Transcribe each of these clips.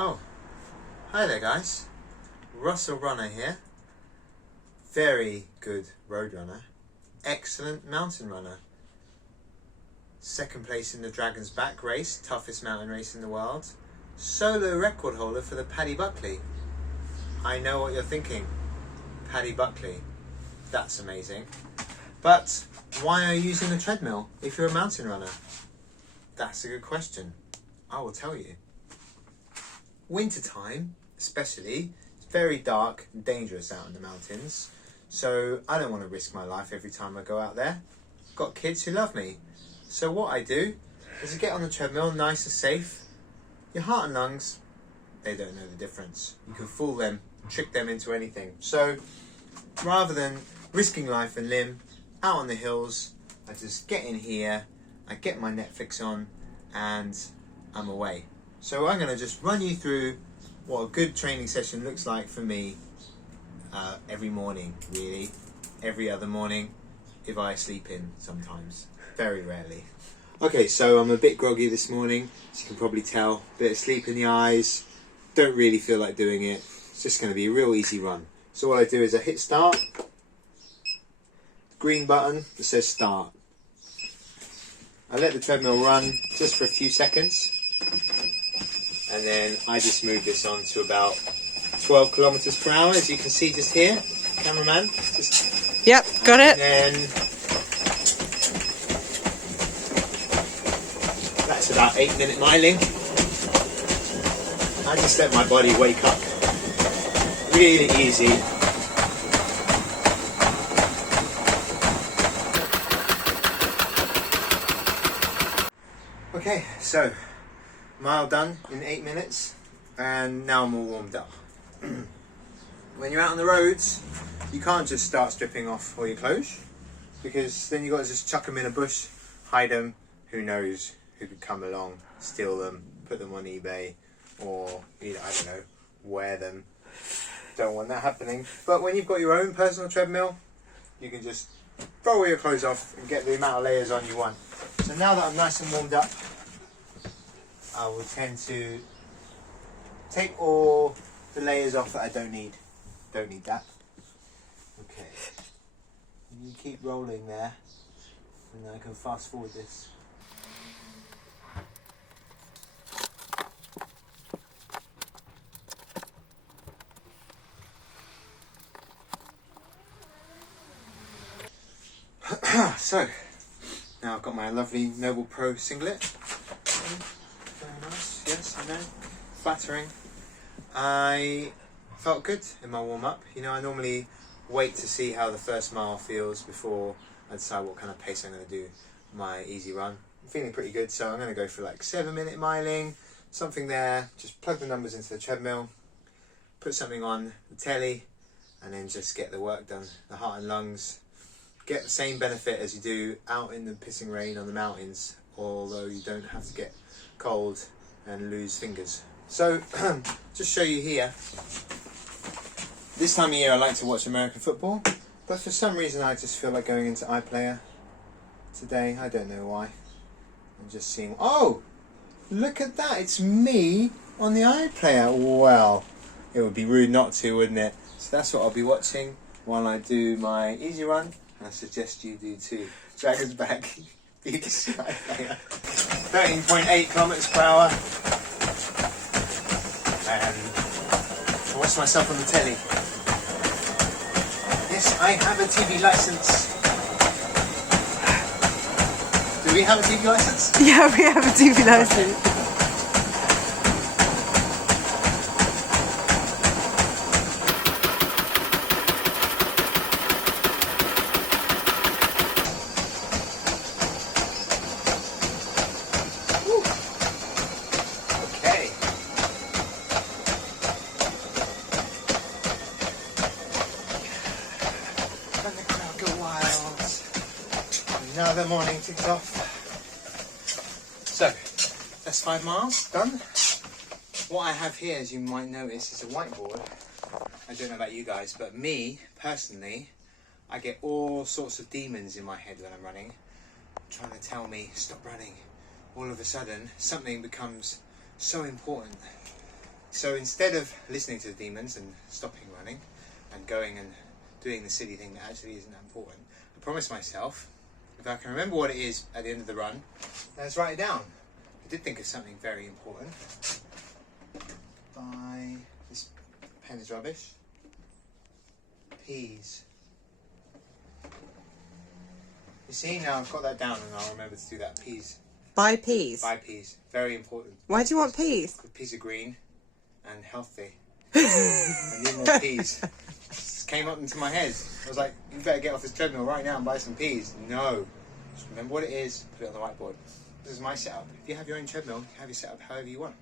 Oh, hi there guys. Russell Runner here. Very good road runner. Excellent mountain runner. Second place in the Dragon's Back race, toughest mountain race in the world. Solo record holder for the Paddy Buckley. I know what you're thinking. Paddy Buckley. That's amazing. But why are you using a treadmill if you're a mountain runner? That's a good question. I will tell you. Wintertime, especially, it's very dark and dangerous out in the mountains. So I don't want to risk my life every time I go out there. I've got kids who love me. So what I do is I get on the treadmill, nice and safe. Your heart and lungs, they don't know the difference. You can fool them, trick them into anything. So rather than risking life and limb out on the hills, I just get in here, I get my Netflix on, and I'm away. So I'm going to just run you through what a good training session looks like for me every morning, really. Every other morning, if I sleep in sometimes. Very rarely. Okay, so I'm a bit groggy this morning, as you can probably tell. Bit of sleep in the eyes. Don't really feel like doing it. It's just going to be a real easy run. So what I do is I hit start. Green button that says start. I let the treadmill run just for a few seconds. And then I just move this on to about 12 kilometers per hour, as you can see just here. Cameraman. Just, yep, got it. And then that's about 8-minute miling. I just let my body wake up. Really easy. Okay, so mile done in 8 minutes, and now I'm all warmed up. When you're out on the roads, you can't just start stripping off all your clothes, because then you've got to just chuck them in a bush, hide them. Who knows who could come along, steal them, put them on eBay, or, I don't know, wear them. Don't want that happening. But when you've got your own personal treadmill, you can just throw all your clothes off and get the amount of layers on you want. So now that I'm nice and warmed up, I will tend to take all the layers off that I don't need. Don't need that. Okay. You keep rolling there, and then I can fast forward this. So, now I've got my lovely NoblePro singlet. Very nice, yes, I know. Flattering. I felt good in my warm-up. I normally wait to see how the first mile feels before I decide what kind of pace I'm going to do my easy run. I'm feeling pretty good, so I'm going to go for like 7-minute miling, something there. Just plug the numbers into the treadmill, put something on the telly, and then just get the work done. The heart and lungs. Get the same benefit as you do out in the pissing rain on the mountains, although you don't have to get cold and lose fingers. So, just show you here. This time of year I like to watch American football, but for some reason I just feel like going into iPlayer today. I don't know why. I'm just seeing, oh! Look at that, it's me on the iPlayer. Well, it would be rude not to, wouldn't it? So that's what I'll be watching while I do my easy run. I suggest you do too. Dragon's Back, beat the sky player. 13.8 kilometers per hour. And I watch myself on the telly. Yes, I have a TV license. Do we have a TV license? Yeah, we have a TV license. Now the morning ticks off. So, that's 5 miles done. What I have here, as you might notice, is a whiteboard. I don't know about you guys, but me, personally, I get all sorts of demons in my head when I'm running, trying to tell me, stop running. All of a sudden, something becomes so important. So instead of listening to the demons and stopping running and going and doing the silly thing that actually isn't that important, I promised myself, if I can remember what it is at the end of the run, let's write it down. I did think of something very important. This pen is rubbish. Peas. You see, now I've got that down and I'll remember to do that. Peas. Buy peas. Buy peas. Very important. Why do you want peas? Peas are green and healthy. I need more peas. Just came up into my head. I was like, you better get off this treadmill right now and buy some peas. No. Just remember what it is, put it on the whiteboard. This is my setup. If you have your own treadmill, you have your setup however you want.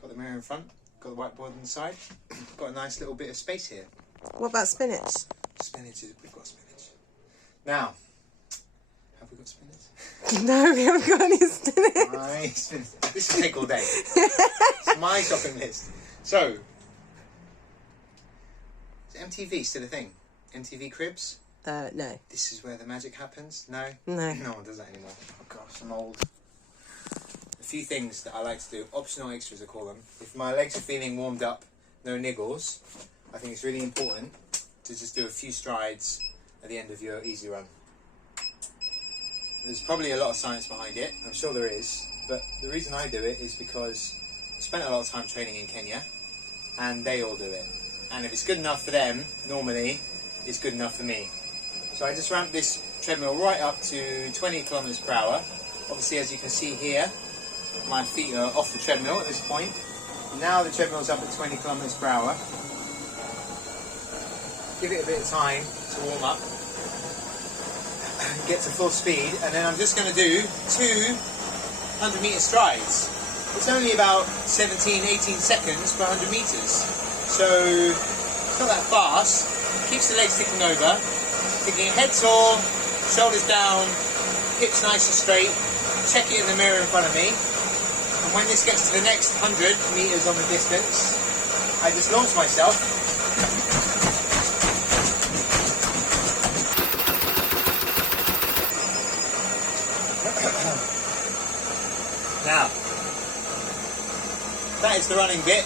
Got the mirror in front, got the whiteboard on the side, got a nice little bit of space here. What about spinach? Spinach is, we've got spinach. Now, have we got spinach? No, we haven't got any spinach. My spinach. This will take all day. It's my shopping list. So, is MTV still a thing? MTV Cribs? No. This is where the magic happens? No? No. No one does that anymore. Oh gosh, I'm old. A few things that I like to do, optional extras I call them. If my legs are feeling warmed up, no niggles, I think it's really important to just do a few strides at the end of your easy run. There's probably a lot of science behind it, I'm sure there is, but the reason I do it is because I spent a lot of time training in Kenya and they all do it. And if it's good enough for them, normally, it's good enough for me. So I just ramped this treadmill right up to 20 kilometers per hour. Obviously, as you can see here, my feet are off the treadmill at this point. Now the treadmill's up at 20 kilometers per hour. Give it a bit of time to warm up, get to full speed, and then I'm just going to do 200 meter strides. It's only about 17, 18 seconds per 100 meters. So it's not that fast. Keeps the legs ticking over. Thinking head tall, shoulders down, hips nice and straight. Check it in the mirror in front of me. And when this gets to the next 100 meters on the distance, I just launch myself. Now, that is the running bit.